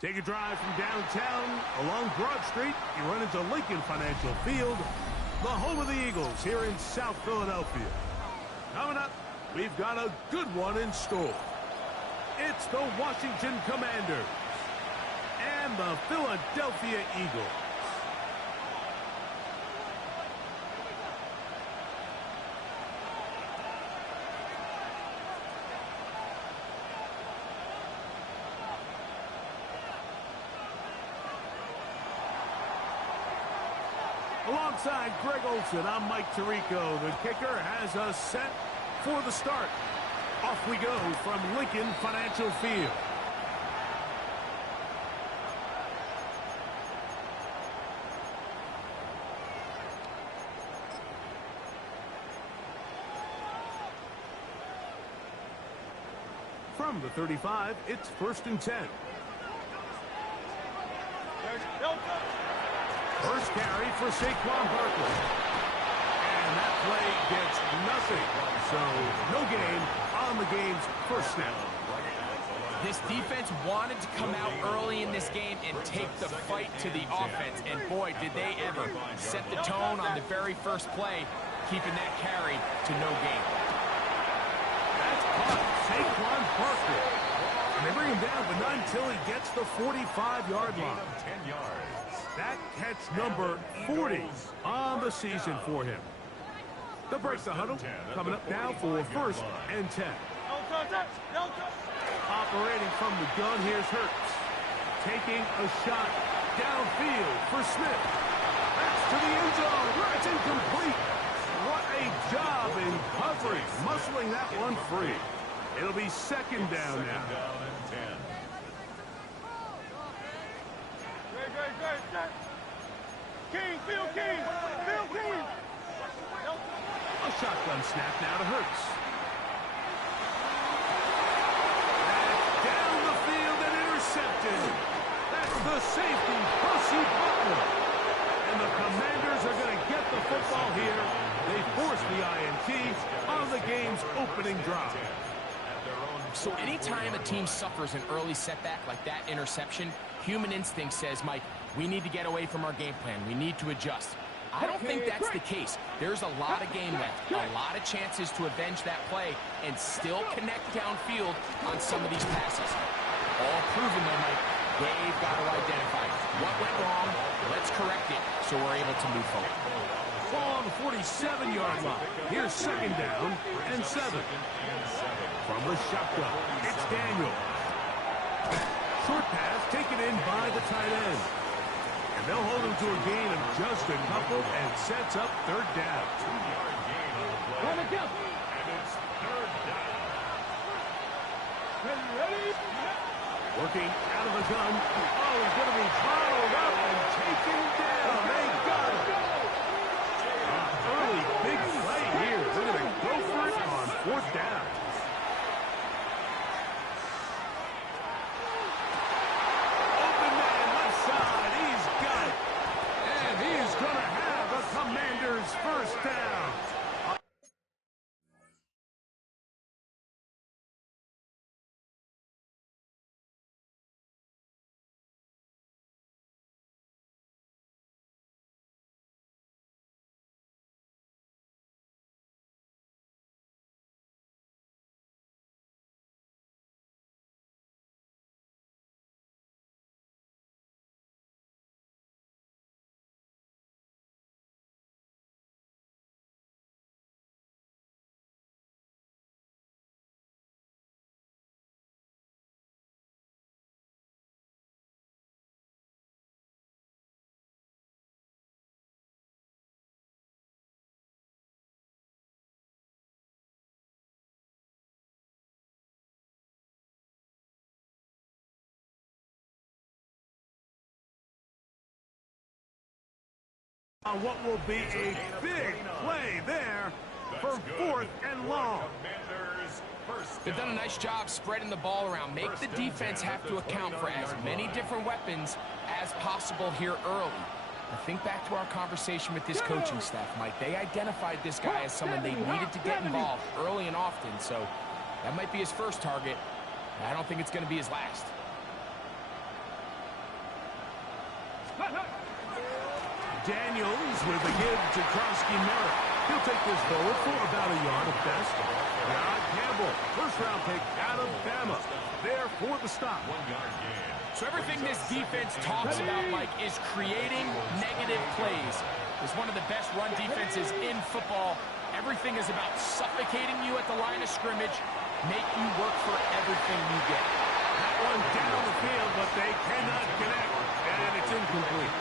Take a drive from downtown along Broad Street. You run into Lincoln Financial Field, the home of the Eagles here in South Philadelphia. Coming up, we've got a good one in store. It's the Washington Commanders and the Philadelphia Eagles. Alongside Greg Olson, I'm Mike Tirico. The kicker has us set for the start. Off we go from Lincoln Financial Field. From the 35, it's 1st and 10. First carry for Saquon Barkley. And that play gets nothing. So, no gain on the game's first snap. This defense wanted to come out early in this game and take the fight to the offense. And boy, did they ever set the tone on the very first play, keeping that carry to no gain. That's caught. Saquon Barkley. And they bring him down, but not until he gets the 45-yard line. 10 yards. That catch number 40 on the season for him. They'll break the huddle. Coming up now for 1st and 10. Operating from the gun, here's Hurts. Taking a shot downfield for Smith. That's to the end zone where it's incomplete. What a job in coverage, muscling that one free. It'll be 2nd down now. King, Phil King. A shotgun snap now to Hurts. That's down the field and intercepted. That's the safety, Percy Butler. And the Commanders are going to get the football here. They force the INT on the game's opening drive. So anytime a team suffers an early setback like that interception, human instinct says, Mike, we need to get away from our game plan. We need to adjust. I don't think that's the case. There's a lot of game left, a lot of chances to avenge that play and still connect downfield on some of these passes. All proven, though, Mike, they've got to identify what went wrong. Let's correct it so we're able to move forward. Ball on the 47-yard line. Here's 2nd down and 7. From the shotgun, it's Daniel. Short pass taken in by the tight end. And they'll hold him to a gain of just a couple and sets up 3rd down. And it's 3rd down. Ready? Working out of the gun. Oh, he's going to be followed up and taken down. They got it. Early big play here. They're going to go for it on 4th down. Open man left side. He's got it. And he's going to have a Commander's 1st down. On what will be a big play there for 4th and long. They've done a nice job spreading the ball around. Make the defense have to account for as many different weapons as possible here early. Now think back to our conversation with this coaching staff, Mike. They identified this guy as someone they needed to get involved early and often, so that might be his first target. I don't think it's going to be his last. Daniels with a give to Krosky-Merritt. He'll take this forward for about a yard at best. John Campbell, first-round pick out of Bama. There for the stop. 1 yard gain. So everything this defense talks about, Mike, is creating negative plays. It's one of the best run defenses in football. Everything is about suffocating you at the line of scrimmage, make you work for everything you get. That one down the field, but they cannot connect, and it's incomplete.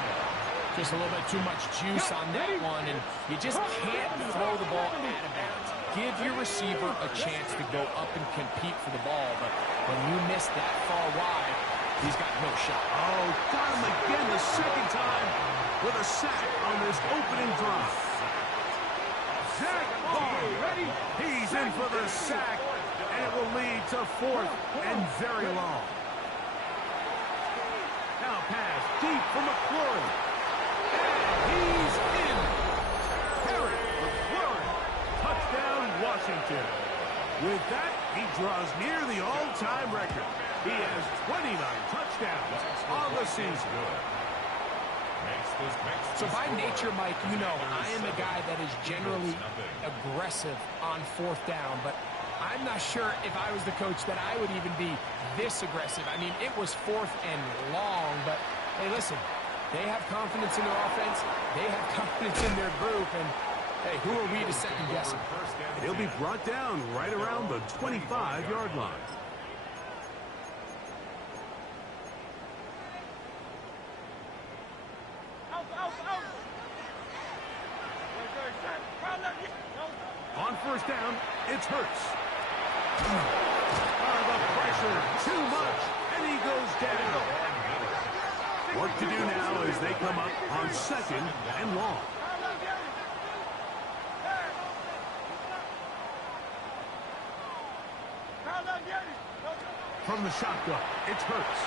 Just a little bit too much juice on that one, and you just can't throw the ball out of bounds. Give your receiver a chance to go up and compete for the ball, but when you miss that far wide, he's got no shot. Oh, got him again the second time with a sack on this opening drive. Zach Ball, ready? He's in for the sack, and it will lead to 4th and very long. Now pass deep for McLaurin. And he's in. Harry McLaurin. Touchdown, Washington. With that, he draws near the all-time record. He has 29 touchdowns on the season. So by nature, Mike, you know, I am a guy that is generally aggressive on 4th down, but I'm not sure if I was the coach that I would even be this aggressive. I mean, it was 4th and long, but hey, listen, they have confidence in their offense, they have confidence in their group, and hey, who are we to second guess them? He'll be brought down right around the 25-yard line. On 1st down, it's Hurts. The pressure, too much, and he goes down. Work to do now as they come up on 2nd and long. From the shotgun, it's Hurts.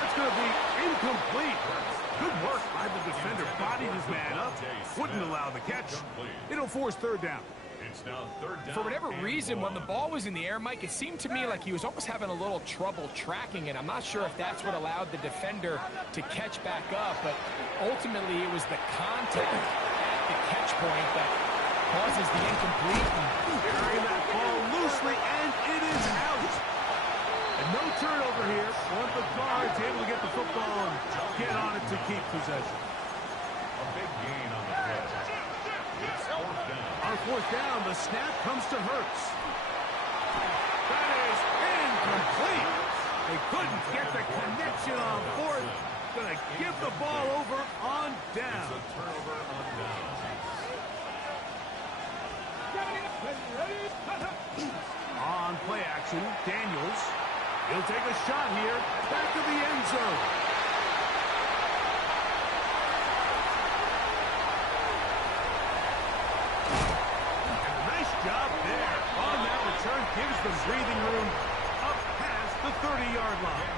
That's going to be incomplete. Good work by the defender. Bodied his man up. Wouldn't allow the catch. It'll force 3rd down. It's now 3rd down. For whatever reason, when the ball was in the air, Mike, it seemed to me like he was almost having a little trouble tracking it. I'm not sure if that's what allowed the defender to catch back up, but ultimately it was the contact at the catch point that causes the incomplete. Carrying that ball loosely, and it is out. And no turnover here. One of the guards able to get the football and get on it to keep possession. A big gain on the play. It's 4th down. On 4th down, the snap comes to Hurts. That is incomplete. They couldn't get the connection on 4th. Gonna give the ball over on down. It's a turnover on down. On play action, Daniels. He'll take a shot here. Back to the end zone. And a nice job there. On that return, gives them breathing room up past the 30-yard line.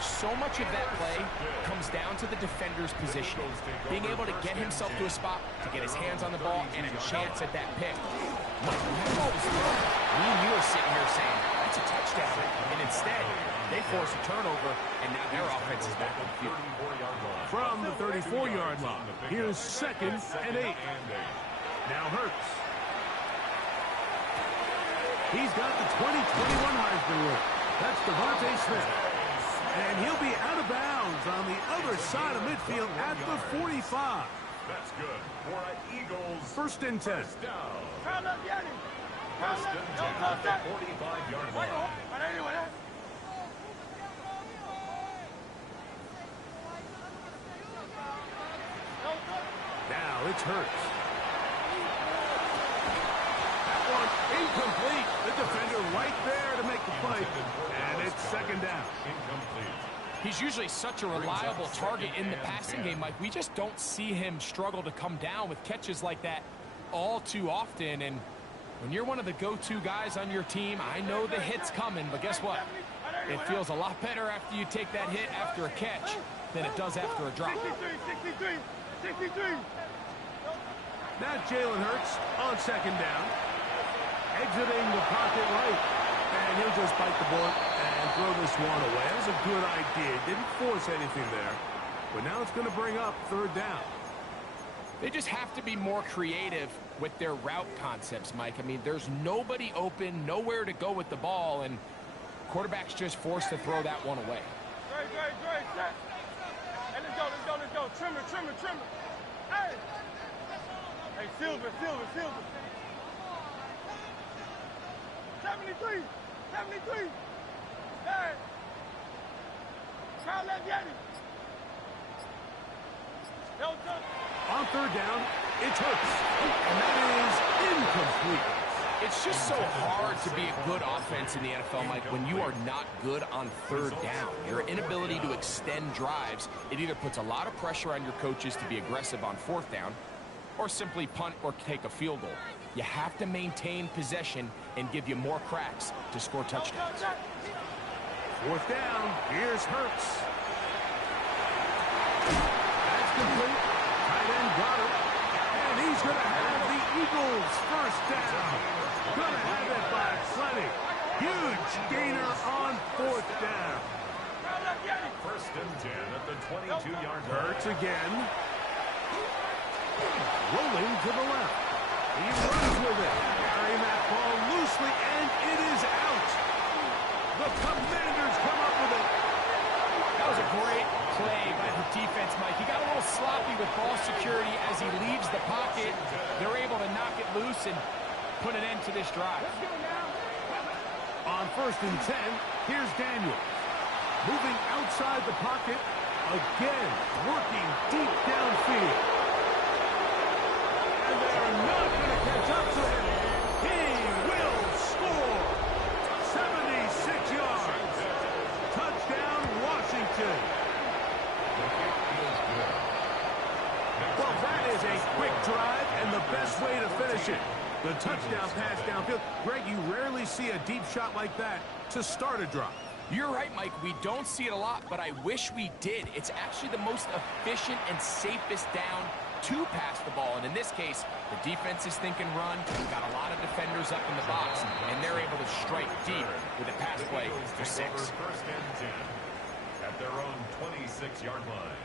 So much of that play comes down to the defender's positioning. Being able to get himself to a spot, to get his hands on the ball, and a chance at that pick. When that ball was thrown, me and you are sitting here saying, that's a touchdown. And instead, they force a turnover, and now their offense is back on the field. From the 34-yard line, here's 2nd and 8. Now Hurts. He's got the 2021 Heisman winner. That's Devontae Smith. And he'll be out of bounds on the other side of midfield at the 45. That's good for an Eagles. 1st and 10. Down. 1st and 10 at the 45-yard line. Now it's Hurts. That one incomplete. The defender right there to make the play. And it's 2nd down. Incomplete. He's usually such a reliable target in the passing game, Mike. We just don't see him struggle to come down with catches like that all too often. And when you're one of the go-to guys on your team, I know the hit's coming, but guess what? It feels a lot better after you take that hit after a catch than it does after a drop. 63. Now Jalen Hurts on 2nd down. Exiting the pocket right. And he'll just bite the bullet and throw this one away. That was a good idea. Didn't force anything there. but now it's going to bring up third down. They just have to be more creative with their route concepts, Mike. I mean, there's nobody open, nowhere to go with the ball, and quarterback's just forced to throw that one away. Great, set. Hey, let's go. Trimmer. Hey! Hey, Silver. 73. Hey! Crowd left Yeti. On third down, it's Hurts, and that is incomplete. It's just so hard to be a good offense in the NFL, Mike, when you are not good on third down. Your inability to extend drives, it either puts a lot of pressure on your coaches to be aggressive on fourth down or simply punt or take a field goal. You have to maintain possession and give you more cracks to score touchdowns. Fourth down, here's Hurts. That's complete. Tight end got it. And he's going to have the Eagles first down. Going to have it by plenty. Huge gainer on fourth down. First and 10 at the 22-yard line. Hurts again. Rolling to the left. He runs with it. Carrying that ball loosely, and it is out. The Commanders come up with it. That was a great play by the defense, Mike. He got a little sloppy with ball security as he leaves the pocket. They're able to knock it loose and put an end to this drive. On first and 10, here's Daniel. Moving outside the pocket, again, working deep downfield. And they're not going to catch up to him. He will score. 76 yards. Touchdown, Washington. Well, that is a quick drive and the best way to finish it. The touchdown pass downfield. Greg, you rarely see a deep shot like that to start a drive. You're right, Mike. We don't see it a lot, but I wish we did. It's actually the most efficient and safest down to pass the ball. And in this case, the defense is thinking run, got a lot of defenders up in the box, and they're able to strike deep with a pass play for 6. First and 10 at their own 26-yard line.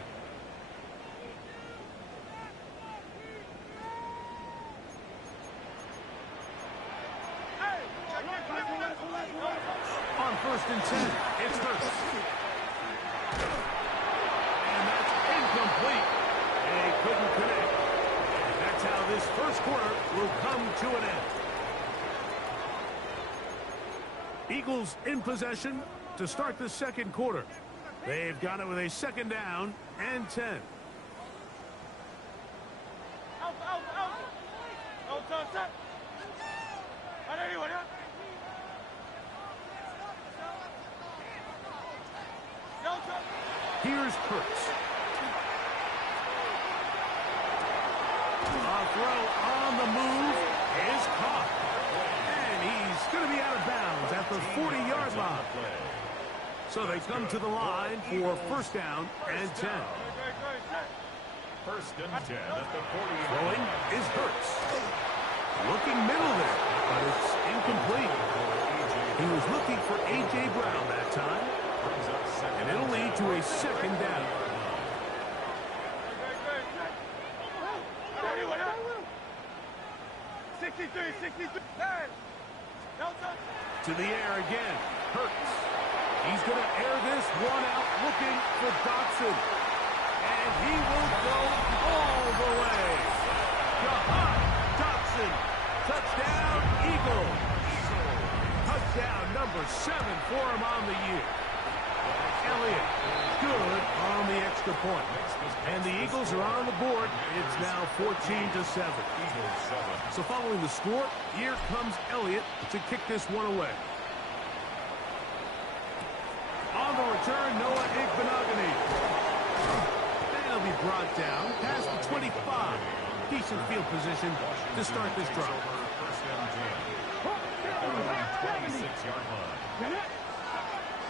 On first and 10, it's Hurts. And that's incomplete. They couldn't connect. That's how this first quarter will come to an end. Eagles in possession to start the second quarter. They've got it with a second down and 10. Here's Hurts. A throw on the move is caught. And he's going to be out of bounds at the 40-yard line. So they come to the line for first down and 10. First and 10 at the 40. Throwing is Hurts. Looking middle there, but it's incomplete. He was looking for A.J. Brown that time. And it'll lead to a second down. To the air again. Hurts. He's going to air this one out, looking for Dotson. And he will go all the way. Jahan Dotson. Touchdown, Eagles. Touchdown number 7 for him on the year. Elliott, good on the extra point. And the Eagles are on the board. It's now 14-7. So following the score, here comes Elliott to kick this one away. On the return, Noah Igbenogany. And he'll be brought down past the 25. Decent field position to start this drive.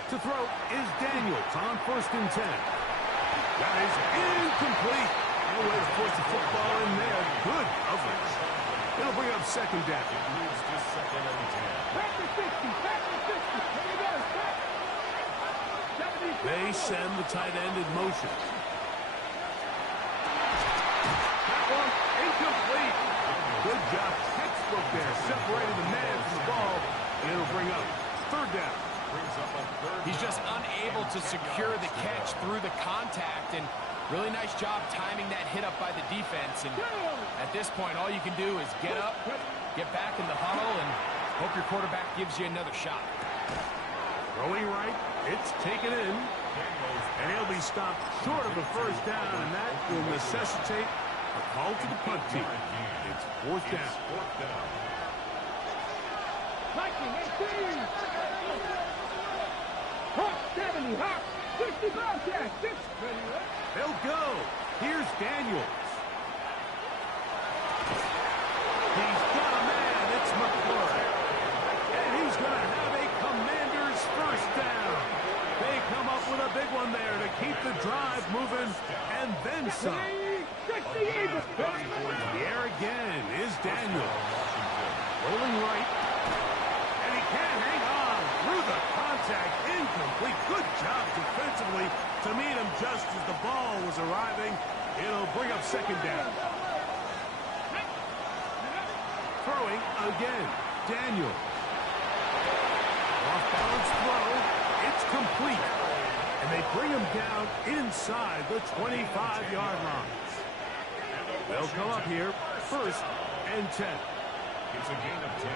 To throw is Daniels on first and 10. That is incomplete. No way to force the football in there. Good coverage. It'll bring up second down. Moves to second and 10. They send the tight end in motion. Good job, textbook there, separating the man from the ball. And it'll bring up third down. He's just unable to secure the catch through the contact, and really nice job timing that hit up by the defense. And at this point, all you can do is get up, get back in the huddle, and hope your quarterback gives you another shot. Throwing right, it's taken in, and he'll be stopped short of the first down, and that will necessitate a call to the punt team. It's fourth down. Hawk 70, Hawk 60 Bobcat, 6. They'll go. Here's Daniels. He's got a man. It's McClure. And he's going to have a Commander's first down. They come up with a big one there to keep the drive moving, and then some. The air again is Daniels. Rolling right. And he can't hang on through the contact. Incomplete. Good job defensively to meet him just as the ball was arriving. It'll bring up second down. Throwing again. Daniel. Off-balance throw. It's complete. And they bring him down inside the 25-yard line. They'll come up here, first and 10. It's a gain of 10.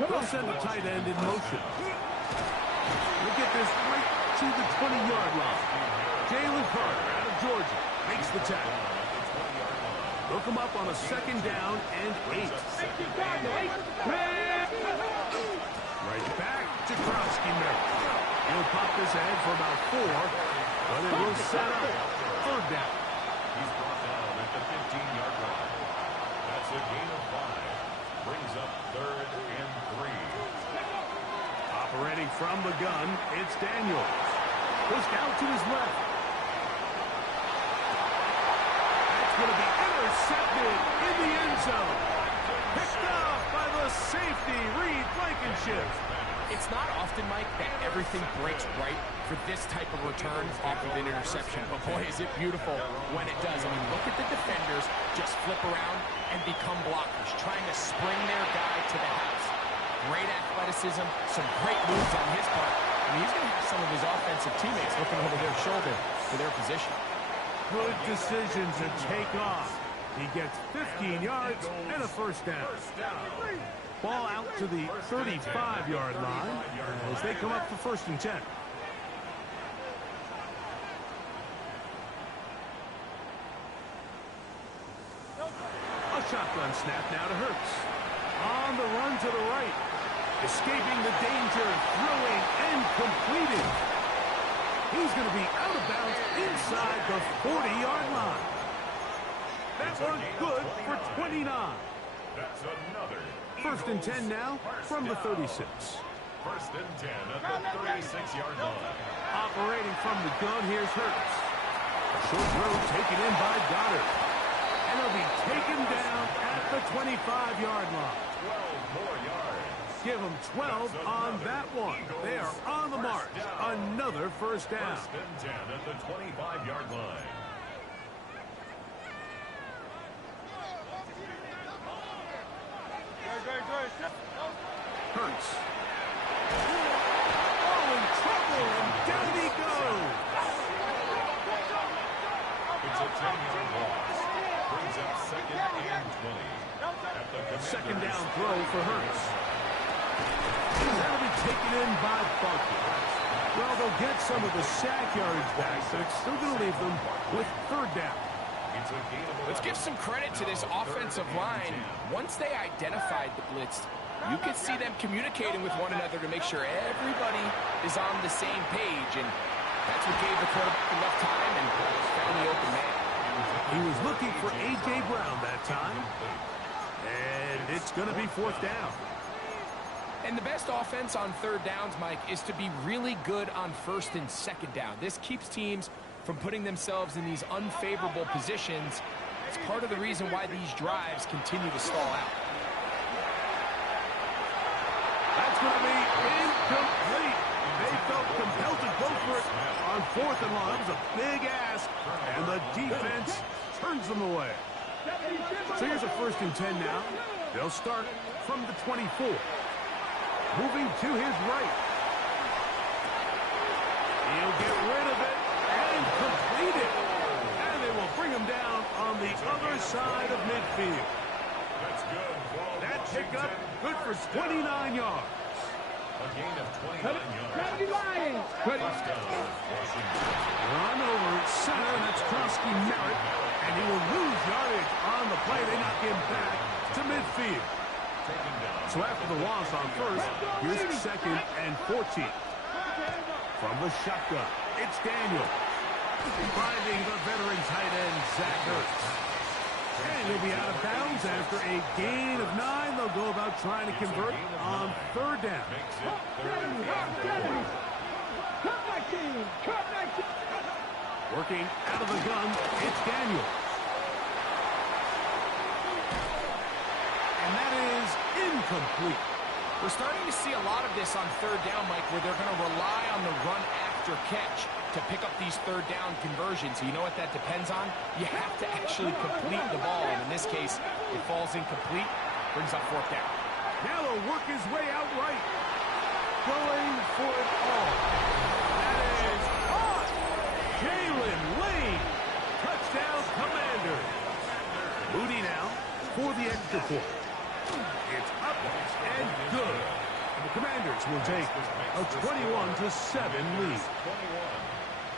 They'll send the tight end in motion. We'll get this right to the 20-yard line. Jalen Carter out of Georgia makes the tackle. They'll come up on a second down and 8. Right back to Krosky Merritt. He'll pop this ahead for about 4, but it will set up third down. He's brought down at the 15-yard line. That's a gain of 5. Brings up third and 3. Operating from the gun, it's Daniels. Pushed out to his left. That's going to be intercepted in the end zone. Picked off by the safety, Reed Blankenship. It's not often, Mike, that everything breaks right for this type of return off of an interception. But boy, is it beautiful when it does. I mean, look at the defenders just flip around and become blockers, trying to spring their guy to the house. Great athleticism, some great moves on his part. I mean, he's going to have some of his offensive teammates looking over their shoulder for their position. Good decision to take off. He gets 15 yards and a first down. Ball out to the 35-yard line as they come up for first and 10. A shotgun snap now to Hurts. On the run to the right. Escaping the danger, throwing and completing. He's going to be out of bounds inside the 40-yard line. That one good for 29. That's another. First and 10 now from the 36. First and 10 at the 36-yard line. Operating from the gun, here's Hurts. A short throw taken in by Goddard. And he'll be taken down at the 25-yard line. 12 more yards. Give them 12 on that one. They are on the march. Another first down. First and 10 at the 25-yard line. Hurts. Oh, in trouble, and down he goes. It's a 10-yard loss. Brings up second and 20. Second down throw for Hurts. That'll be taken in by Bunker. Well, they'll get some of the sack yards back, but it's still going to leave them with third down. Let's give some credit to this offensive line. Once they identified the blitz, you could see them communicating with one another to make sure everybody is on the same page, and that's what gave the quarterback enough time and found the open man. He was looking for A.J. Brown that time, and it's going to be fourth down. And the best offense on third downs, Mike, is to be really good on first and second down. This keeps teams from putting themselves in these unfavorable positions. It's part of the reason why these drives continue to stall out. That's going to be incomplete. They felt compelled to go for it on fourth and long. That was a big ask, and the defense turns them away. So here's a 1st and 10 now. They'll start from the 24. Moving to his right. He'll get rid of it and complete it. And they will bring him down on the other side of midfield. That's good. That pickup, good for 29 yards. A gain of 29 yards. First down, Washington. Run over center, that's Krosky Merritt, and he will lose yardage on the play. They knock him back to midfield. So after the loss on 1st, here's 2nd and 14. From the shotgun, it's Daniel. Finding the veteran tight end, Zach Ertz. And he'll be out of bounds after a gain of 9. They'll go about trying to convert on 3rd down. Makes it 3rd and 4. Working out of the gun, it's Daniel. And that is incomplete. We're starting to see a lot of this on 3rd down, Mike, where they're going to rely on the run after catch to pick up these 3rd down conversions. So you know what that depends on? You have to actually complete the ball. And in this case, it falls incomplete, brings up 4th down. Now he'll work his way out right. Going for it all. That is caught. Jalen Lane. Touchdown, Commander. Moody now for the extra point. It's up and good. And the Commanders will take a 21-7 lead. 21.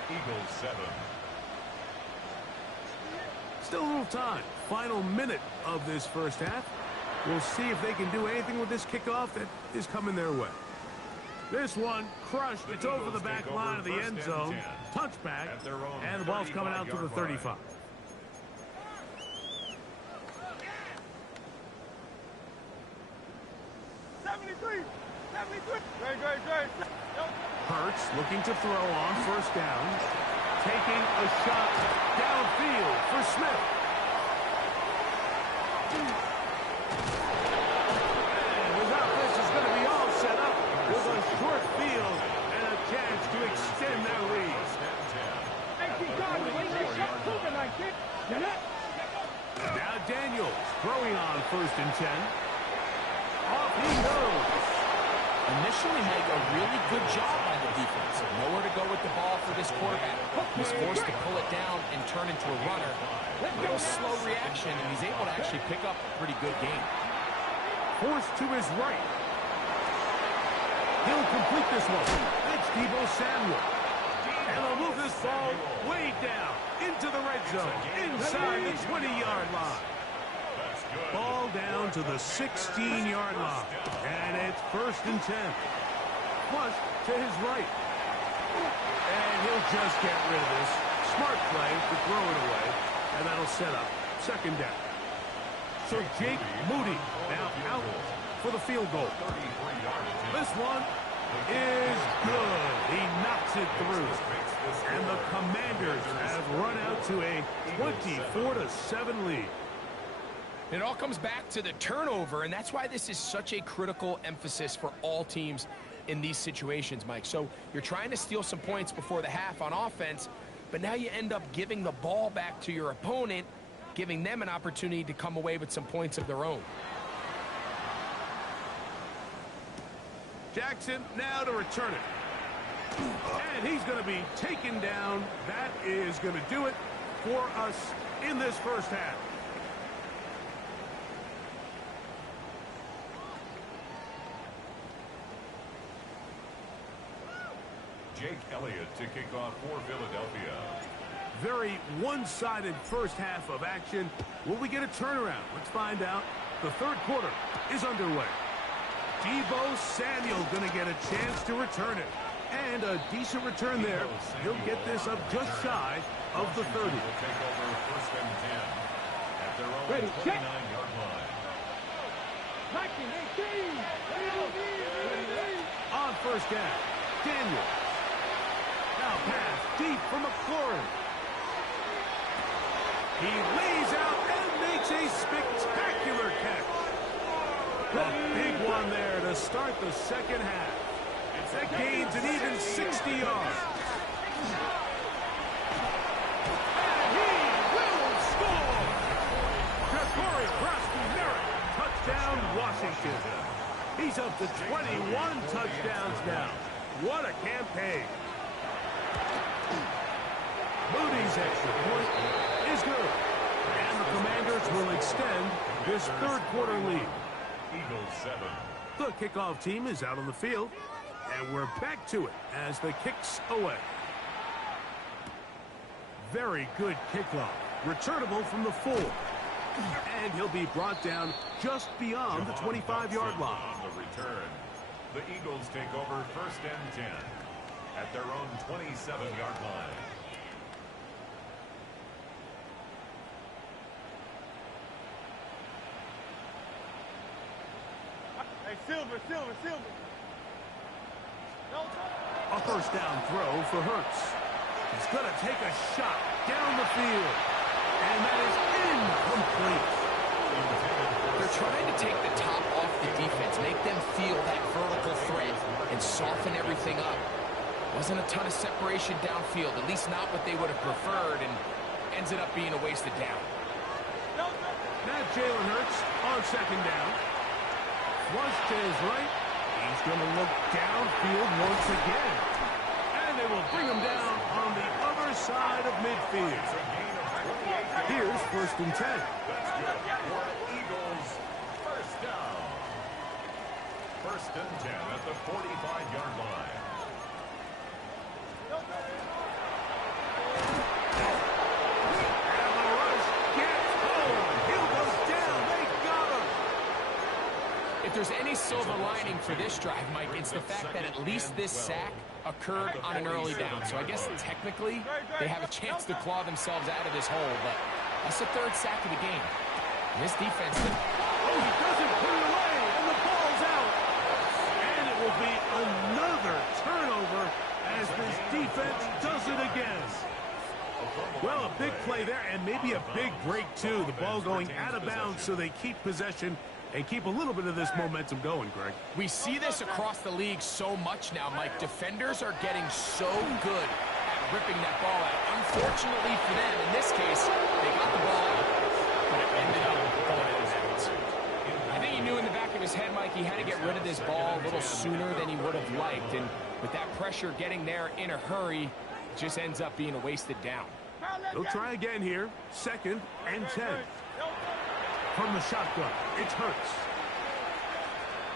Eagles 7. Still a little time. Final minute of this 1st half. We'll see if they can do anything with this kickoff that is coming their way. This one crushed. It's over the back line of the end zone. Touchback. And the ball's coming out to the 35. Hurts looking to throw on 1st down. Taking a shot downfield for Smith. And without this is going to be all set up with a short field and a chance to extend their lead. Now Daniels throwing on 1st and 10. Off he goes. Initially make a really good job by the defense. Nowhere to go with the ball for this quarterback. He's forced to pull it down and turn into a runner. A little slow reaction, and he's able to actually pick up a pretty good game. Forced to his right. He'll complete this one. It's Deebo Samuel. And they'll move this ball way down into the red zone, inside the 20-yard line. Ball down to the 16-yard line. And it's 1st and 10. Flush to his right. And he'll just get rid of this. Smart play to throw it away. And that'll set up 2nd down. So Jake Moody now out for the field goal. This one is good. He knocks it through. And the Commanders have run out to a 24-7 lead. It all comes back to the turnover, and that's why this is such a critical emphasis for all teams in these situations, Mike. So you're trying to steal some points before the half on offense, but now you end up giving the ball back to your opponent, giving them an opportunity to come away with some points of their own. Jackson now to return it. And he's going to be taken down. That is going to do it for us in this 1st half. Jake Elliott to kick off for Philadelphia. Very one-sided 1st half of action. Will we get a turnaround? Let's find out. The 3rd quarter is underway. Deebo Samuel going to get a chance to return it. And a decent return there. He'll get this up just shy of the 30. Will take over 1st and 10 at their own 29-yard line. On 1st down, Daniel. Now pass deep for McLaurin. He lays out and makes a spectacular catch. A big one there to start the 2nd half. That gains an even 60 yards. And he will score! Washington. He's up to 21 touchdowns now. What a campaign. Moody's extra point is good. And the Commanders will extend this third quarter lead. Eagles 7. The kickoff team is out on the field. And we're back to it as the kick's away. Very good kickoff. Returnable from the 4. And he'll be brought down just beyond the 25-yard line. On the return, the Eagles take over 1st and 10 at their own 27-yard line. Hey, Silver. A first down throw for Hurts. He's going to take a shot down the field. And that is incomplete. They're trying to take the top off the defense, make them feel that vertical threat, and soften everything up. Wasn't a ton of separation downfield, at least not what they would have preferred, and ends it up being a wasted down. Now Jalen Hurts on second down. Flush to his right. He's going to look downfield once again. And they will bring him down on the other side of midfield. Here's 1st and 10. That's good for Eagles. First down. 1st and 10 at the 45-yard line. And the rush gets home. He'll go down. They got him. If there's any silver lining for this drive, Mike, it's the fact that at least this sack occurred on an early down. So I guess technically they have a chance to claw themselves out of this hole, but that's the 3rd sack of the game. And this defense... Oh, he doesn't put it away, and the ball's out. And it will be another turnover as this defense does it again. Well, a big play there, and maybe a big break, too. The ball going out of bounds so they keep possession and keep a little bit of this momentum going, Greg. We see this across the league so much now, Mike. Defenders are getting so good at ripping that ball out. Unfortunately for them, in this case, they got the ball out, but it ended up going out of bounds. I think he knew in the back of his head, Mike, he had to get rid of this ball a little sooner than he would have liked. And with that pressure getting there in a hurry, it just ends up being a wasted down. They'll try again here. 2nd and 10. From the shotgun, it's Hurts.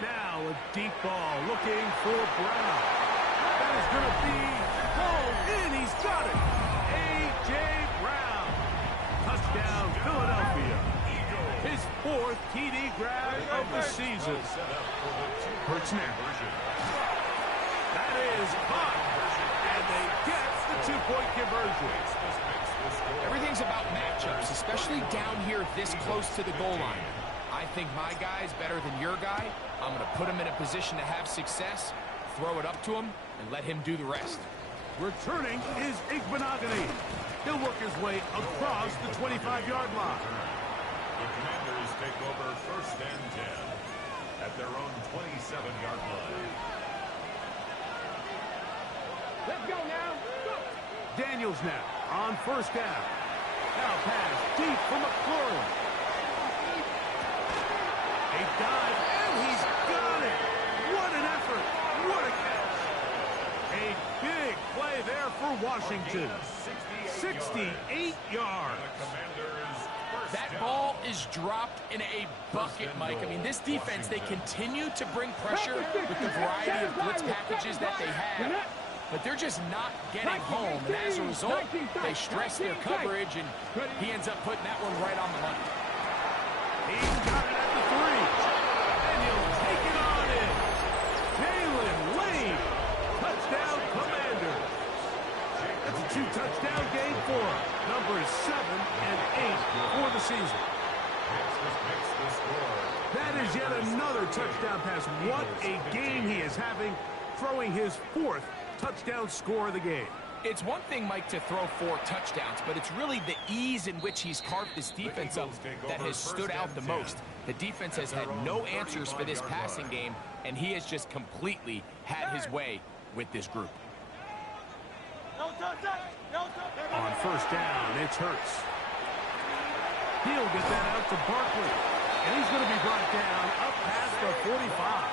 Now a deep ball looking for Brown. That is going to be pulled in. He's got it. A.J. Brown. Touchdown, Philadelphia. His 4th TD grab of the season. Hurts now. That is caught. And they get the 2-point conversion. Everything's about matchups, especially down here this close to the goal line. I think my guy's better than your guy. I'm going to put him in a position to have success, throw it up to him, and let him do the rest. Returning is Igbenogany. He'll work his way across the 25-yard line. The Commanders take over 1st and 10 at their own 27-yard line. Let's go now. Go. Daniels now on 1st down. Now pass deep from McLaurin. A dive, and he's got it. What an effort. What a catch. A big play there for Washington. 68 yards. That ball is dropped in a bucket, Mike. I mean, this defense, they continue to bring pressure with the variety of blitz packages that they have, but they're just not getting home. And as a result, they stress their coverage, and he ends up putting that one right on the money. He's got it at the 3, and he'll take it on in. Jalen Lane, touchdown Commanders. That's a 2-touchdown game for him. Numbers 7 and 8 for the season. That is yet another touchdown pass. What a game he is having, throwing his 4th touchdown score of the game. It's one thing, Mike, to throw 4 touchdowns, but it's really the ease in which he's carved this defense up that has stood out the most. The defense has had no answers for this passing game, and he has just completely had his way with this group. On 1st down, it's Hurts. He'll get that out to Barkley. And he's going to be brought down up past the 45.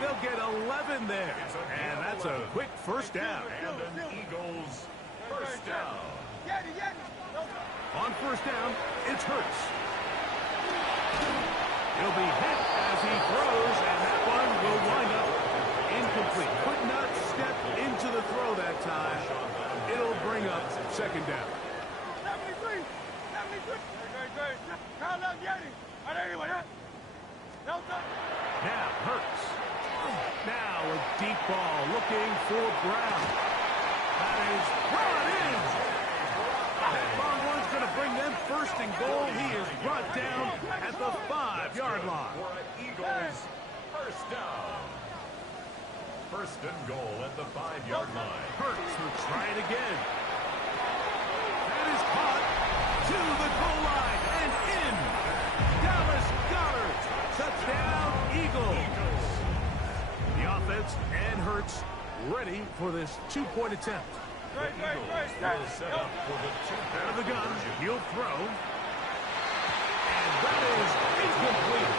They'll get 11 there. And that's a quick first down. And an Eagles first down. On first down, it's Hurts. He'll be hit as he throws, and that one will wind up incomplete. Could not step into the throw that time. It'll bring up second down. 73. Now Hurts. Now a deep ball looking for Brown. That is brought in. That long one's going to bring them first and goal. He is brought down at the 5-yard line. For an Eagles first down. First and goal at the 5-yard line. Hurts will try it again. That is caught to the goal line and in. Dallas Goedert. Touchdown, Eagles. The offense and Hurts ready for this two-point attempt. The Eagles will set up for the two-point Out of the gun, he'll throw. And that is incomplete.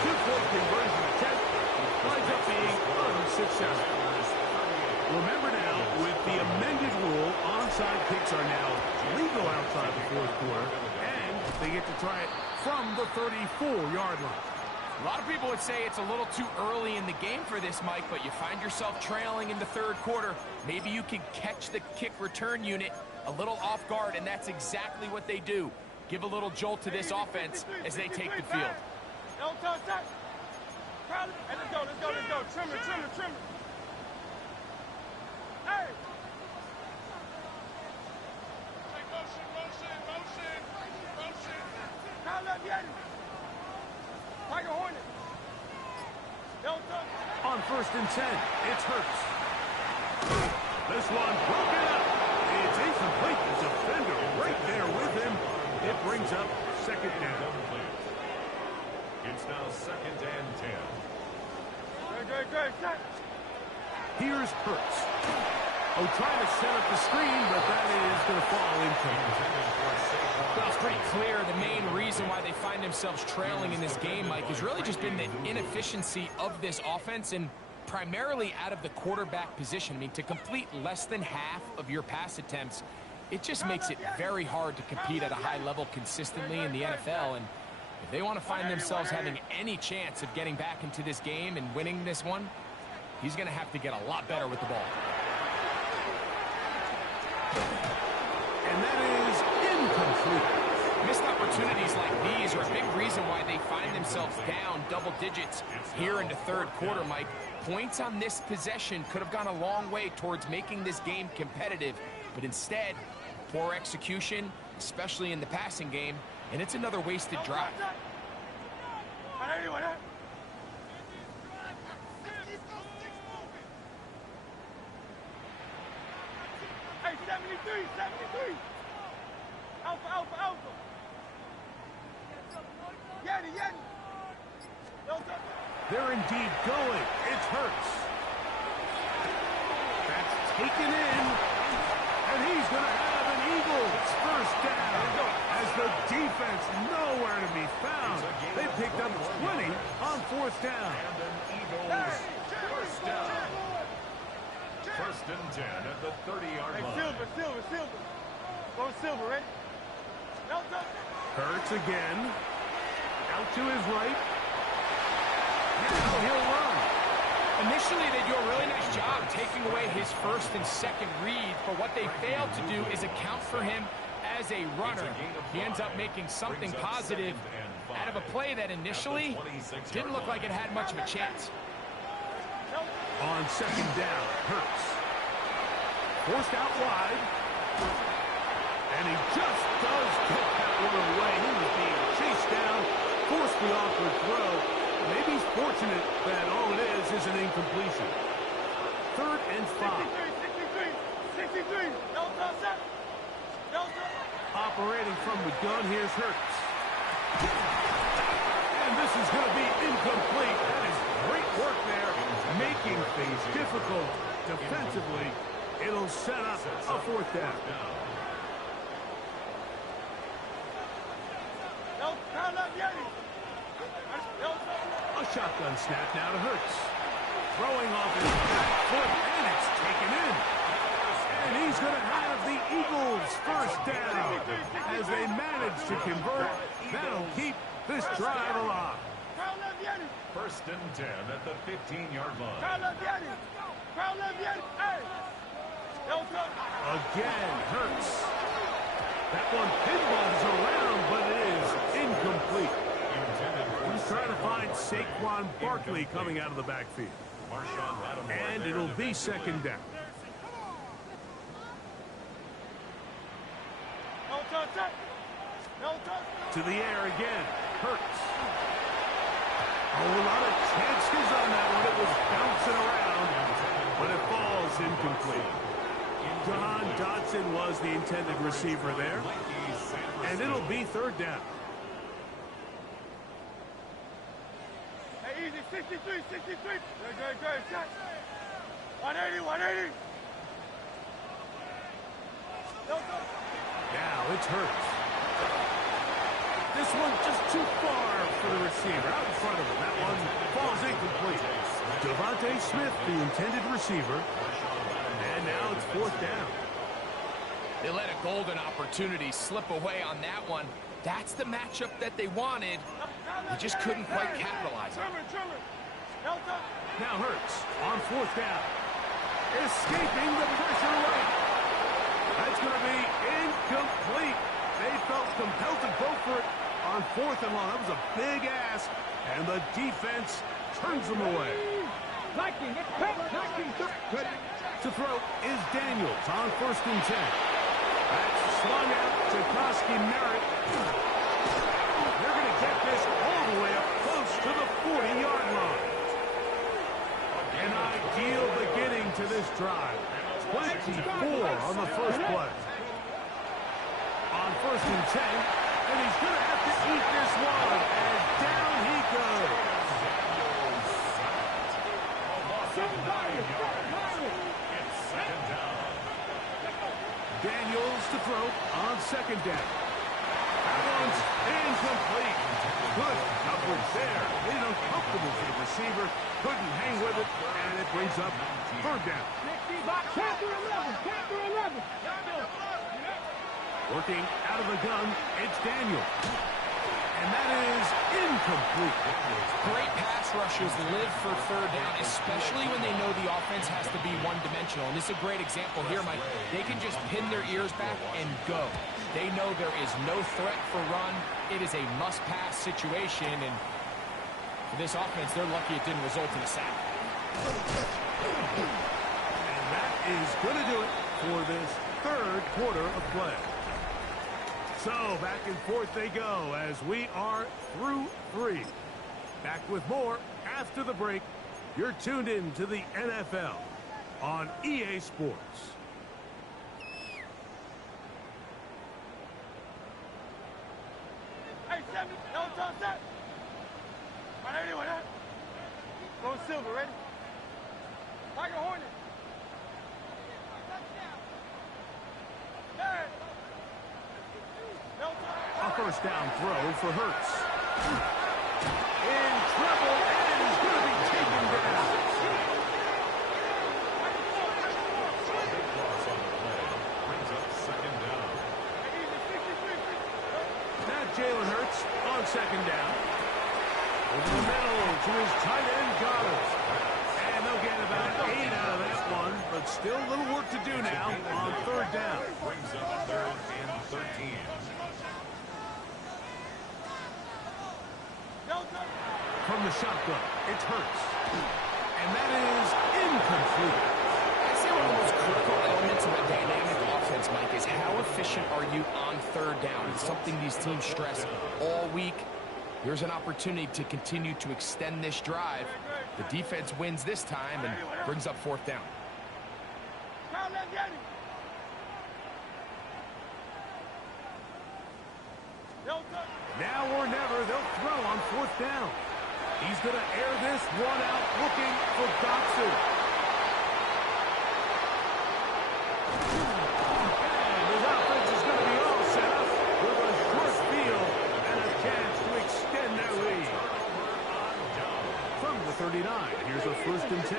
Two-point conversion attempt winds up being unsuccessful. Remember now, with the amended rule, onside kicks are now legal outside the fourth quarter, and they get to try it from the 34-yard line. A lot of people would say it's a little too early in the game for this, Mike, but you find yourself trailing in the third quarter. Maybe you can catch the kick return unit a little off guard, and that's exactly what they do. Give a little jolt to this offense as they take the field. Don't touch that. Hey, let's go. Trim it. Hey. Motion. Kyle left Yeti. Tiger Hornet. Don't touch. On first and 10, it's Hurts. This one broken up. It's incomplete. The defender right there with him. It brings up second down. It's now second and 10. Great. Here's Hurts. Oh, trying to set up the screen, but that is going to fall incomplete. Well, it's pretty clear the main reason why they find themselves trailing in this game, Mike, has really just been the inefficiency of this offense and primarily out of the quarterback position. I mean, to complete less than half of your pass attempts, it just makes it very hard to compete at a high level consistently in the NFL. And if they want to find themselves having any chance of getting back into this game and winning this one, he's going to have to get a lot better with the ball. And that is incomplete. Missed opportunities like these are a big reason why they find themselves down double digits here in the third quarter, Mike. Points on this possession could have gone a long way towards making this game competitive, but instead, poor execution, especially in the passing game, and it's another wasted drive. Hey, 73. Alpha. Yeti. They're indeed going. It's Hurts. That's taken in. And he's going to have an Eagles first down. As the defense nowhere to be found. They picked up 20 on fourth down. And an Eagles first down. First and 10 at the 30-yard line. Silver. Go Silver, right? Hurts again. Out to his right. Now he'll run. Initially, they do a really nice job taking away his first and second read, but what they failed to do is account for him as a runner. He ends up making something positive out of a play that initially didn't look like it had much of a chance. On second down, Hurts. Forced out wide. And he just does get that one away. He was being chased down, forced the awkward throw. Maybe he's fortunate that all it is an incompletion. Third and 5. 63. Operating from the gun, here's Hurts. And this is going to be incomplete. That is great work there, making things difficult defensively. It'll set up a fourth down. Kyle left Yeti. shotgun snap now to Hurts. Throwing off his back foot, and it's taken in. And he's going to have the Eagles first down as they manage to convert. That'll keep this drive alive. First and 10 at the 15-yard line. Again, Hurts. That one pinballs around, but it is incomplete. He's trying to find Saquon Barkley coming out of the backfield. And it'll be second down. To the air again. Hurts. Oh, a lot of chances on that one. It was bouncing around, but it falls incomplete. John Dodson was the intended receiver there. And it'll be third down. Hey, easy, 63, 63. Good. Shot. 180. Now it's Hurts. This one just too far for the receiver. Out in front of him. That one falls incomplete. Devontae Smith, the intended receiver. And now it's fourth down. They let a golden opportunity slip away on that one. That's the matchup that they wanted. They just couldn't quite capitalize on it. Now Hurts on fourth down. Escaping the pressure right. That's going to be incomplete. They felt compelled to go for it on fourth and long. That was a big ask, and the defense turns them away. To throw is Daniels on first and 10. That's swung out to Koski Merritt. They're going to get this all the way up close to the 40-yard line. An ideal beginning to this drive. 24 on the first play. On first and 10, and he's going to have to eat this one, and down he goes. It's second down. Daniels to throw on second down. That one's incomplete. Good coverage there. Made it uncomfortable for the receiver. Couldn't hang with it, and it brings up third down. Working out of the gun, it's Daniel. And that is incomplete. Great pass rushers live for third down, especially when they know the offense has to be one-dimensional. And this is a great example here, Mike. They can just pin their ears back and go. They know there is no threat for run. It is a must-pass situation, and for this offense, they're lucky it didn't result in a sack. And that is going to do it for this third quarter of play. So, back and forth they go as we are through three. Back with more after the break. You're tuned in to the NFL on EA Sports. Hey, 70. No, it's all set. 180. Go silver, ready? Tiger Hornet. A first down throw for Hurts. In trouble, and he's going to be taken down. Brings up second down. Now Jalen Hurts on second down. Over the middle to his tight end, Goddard. And they'll get about 8 out of that one, but still a little work to do now on third down. Brings up third and 13. From the shotgun, it's Hurts. And that is incomplete. I say one of the most critical elements of a dynamic offense, Mike, is how efficient are you on third down? It's something these teams stress all week. Here's an opportunity to continue to extend this drive. The defense wins this time and brings up fourth down. Now or never, they'll throw on fourth down. He's going to air this one out looking for Dotson. And his offense is going to be all set up with a short field and a chance to extend their lead. the 39. Here's a 1st and 10.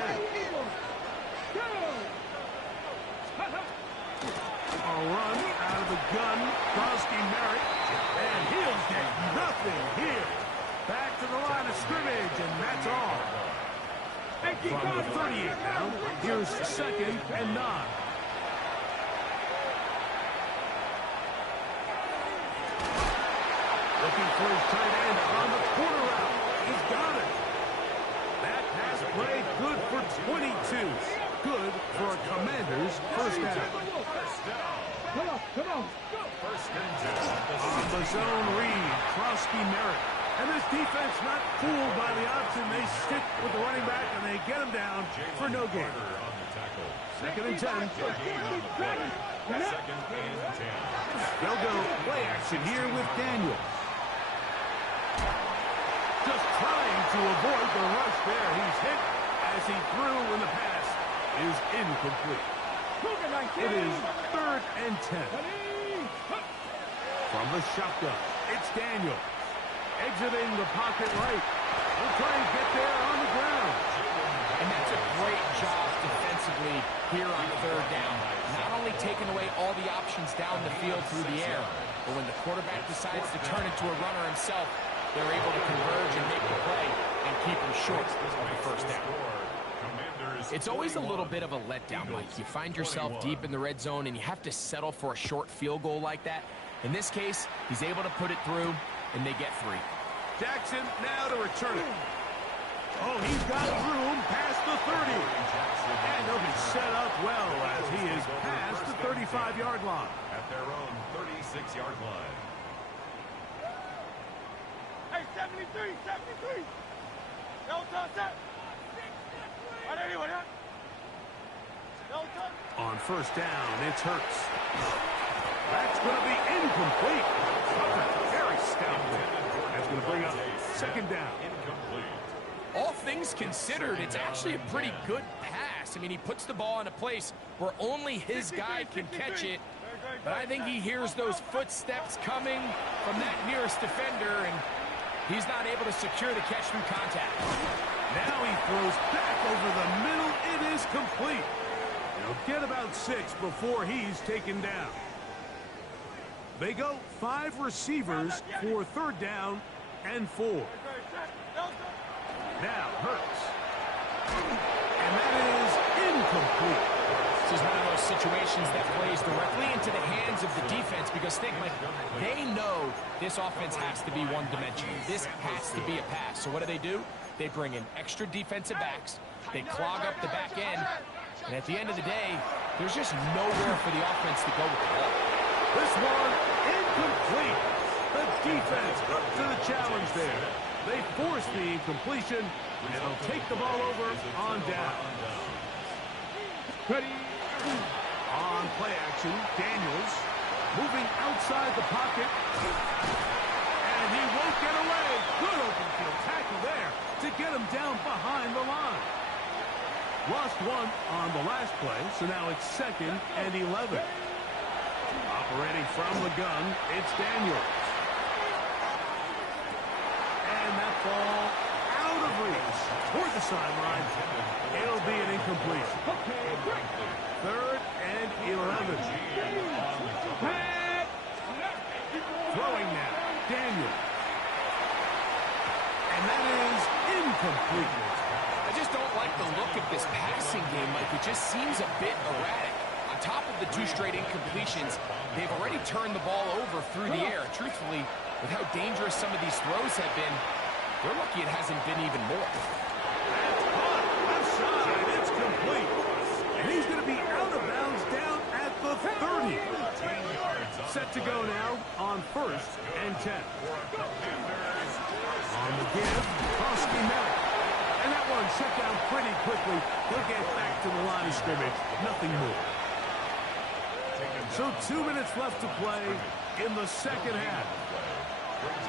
A run out of the gun. Krosky Merritt. And he'll get nothing here. Back to the line of scrimmage, and that's all. From the 38 now, here's 2nd and 9. Looking for his tight end on the corner route. He's got it. That pass play good for 22. Good for a Commander's 1st down. Come on. First and 10. On the zone read, Krosky Merritt. And this defense not fooled by the option. They stick with the running back, and they get him down for no gain. 2nd and 10. Second and 10. They'll go play action here with Daniels. Just trying to avoid the rush there. He's hit as he threw when the pass is incomplete. It is 3rd and 10. From the shotgun, it's Daniels. Exiting the pocket right. We'll try and get there on the ground. And that's a great job defensively here on 3rd down. Not only taking away all the options down the field through the air, but when the quarterback decides to turn into a runner himself, they're able to converge and make the play and keep him short of the 1st down. It's always a little bit of a letdown, Mike. You find yourself deep in the red zone and you have to settle for a short field goal like that. In this case, he's able to put it through, and they get 3. Jackson now to return it. Oh, he's got room past the 30. And he'll be set up well as he is past the 35-yard line. At their own 36-yard line. Hey, 73. No touch that. On 1st down, it's Hurts. That's going to be incomplete. Very stout. That's going to bring up 2nd down. All things considered, it's actually a pretty good pass. I mean, he puts the ball in a place where only his guy can catch it. But I think he hears those footsteps coming from that nearest defender, and he's not able to secure the catch through contact. Now he throws back over the middle. It is complete. He'll get about 6 before he's taken down. They go 5 receivers for 3rd down and 4. Now Hurts. And that is incomplete. This is one of those situations that plays directly into the hands of the defense because think, like, they know this offense has to be one-dimensional. This has to be a pass. So what do? They bring in extra defensive backs. They clog up the back end. And at the end of the day, there's just nowhere for the offense to go with the ball. This one incomplete. The defense up to the challenge there. They force the incompletion, and they'll take the ball over on down. Ready. On play action, Daniels moving outside the pocket. And he won't get away. Good open field tackle there to get him down behind the line. Lost 1 on the last play, so now it's 2nd and 11. Operating from the gun, it's Daniels. And that ball out of reach toward the sideline. It'll be an incompletion. 3rd and 11. Throwing now, Daniels. And that is incomplete. I just don't like the look of this passing game, Mike. It just seems a bit erratic. On top of the 2 straight incompletions, they've already turned the ball over through the air. Truthfully, with how dangerous some of these throws have been, they're lucky it hasn't been even more. That's caught. Left side. It's complete. And he's going to be out of bounds down at the 30. Set to go now on 1st and 10. On the give, Krosky Merritt. And that one shut down pretty quickly. He'll get back to the line of scrimmage. Nothing more. So 2 minutes left to play in the 2nd half.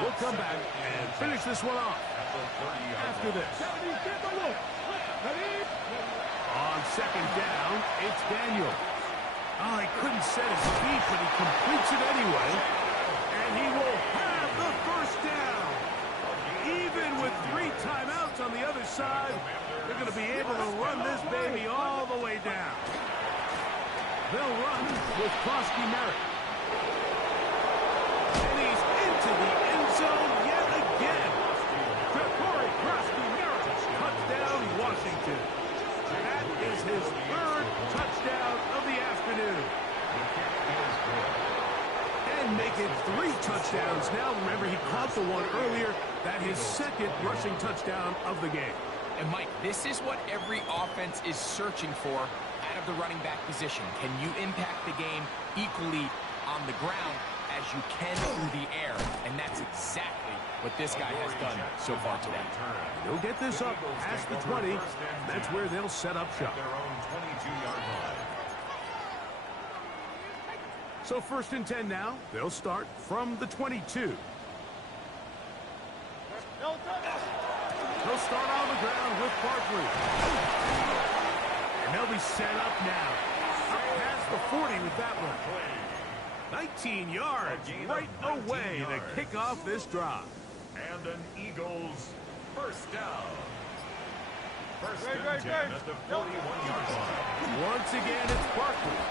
We'll come back and finish this one off after this. On 2nd down, it's Daniel. Oh, he couldn't set his feet, but he completes it anyway. And he will have the 1st down. Even with 3 timeouts on the other side. They're going to be able to run this baby all the way down. They'll run with Krosky Merritt. And he's into the end zone yet again. Corey Krosky Merritt, touchdown Washington. That is his third touchdown of the afternoon. And make it 3 touchdowns now. Remember, he caught the one earlier. That his second rushing touchdown of the game. And, Mike, this is what every offense is searching for out of the running back position. Can you impact the game equally on the ground as you can through the air? And that's exactly what this guy has done so far today. They'll get this up past the 20. That's where they'll set up shop. Their own 22-yard line. So 1st and 10 now. They'll start from the 22. They'll start on the ground with Barkley. And they'll be set up now. Up past the 40 with that one. 19 yards right away to kick off this drive. And an Eagles first down. First and 10 at the 41-yard line. Once again, it's Barkley.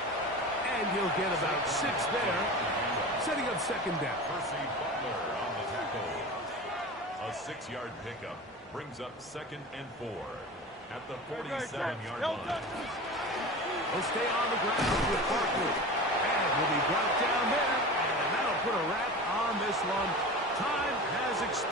And he'll get about 6 there, setting up 2nd down. Percy Butler on the tackle. A 6-yard pickup brings up 2nd and 4 at the 47-yard line. He'll stay on the ground with Barkley. And he'll be brought down there. And that'll put a wrap on this one. Time has expired.